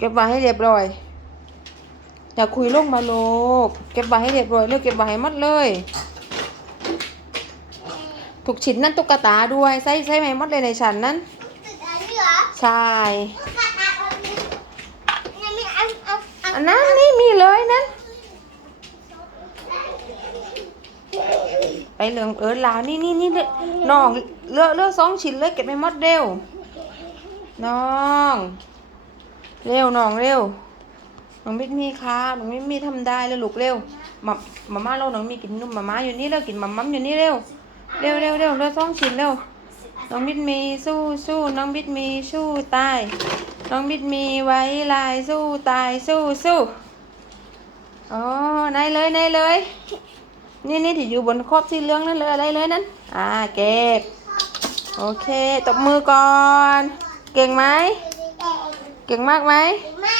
เก็บไว้ให้เรียบร้อย อย่าคุยลงมาลูกเก็บไว้ให้เรียบร้อยเร็วเก็บไว้ให้หมดเลย ถูกชิ้นนั้นตุ๊กตาด้วยใส่ใส่ไหมหมดเลยในฉันนั้นติดอันนี้เหรอใช่ตุ๊กตาคนนี้ยังมีอันอันอันอันนั้นนี่มีเลยนั้น ไปเหลืองเอิร์ลาวนี่นี่นี่เลือกน้องเลือกเลือกสองชิ้นเลยเก็บไปหมดเร็วน้อง เร็วน้องเร็วน้องมิดมีครับน้องมิดมีทำได้เลยลูกเร็วมามาม่าเราน้องมีกินนุ่มมาม่าอยู่นี่เร็วกินมัมมัมอยู่นี่เร็วเร็วเร็วเร็วเลือกสองชิ้นเร็วน้องมิดมีสู้สู้น้องมิดมีสู้ตายน้องมิดมีไว้ลายสู้ตายสู้สู้อ๋อไหนเลยไหนเลย นี่นี่ที่อยู่บนครอบสีเหลืองนั่นเลยอะไรเลยนั่นอ่าเก็บโอเคตบมือก่อน เก่งไหม เก่งมากไหม เก่งมาก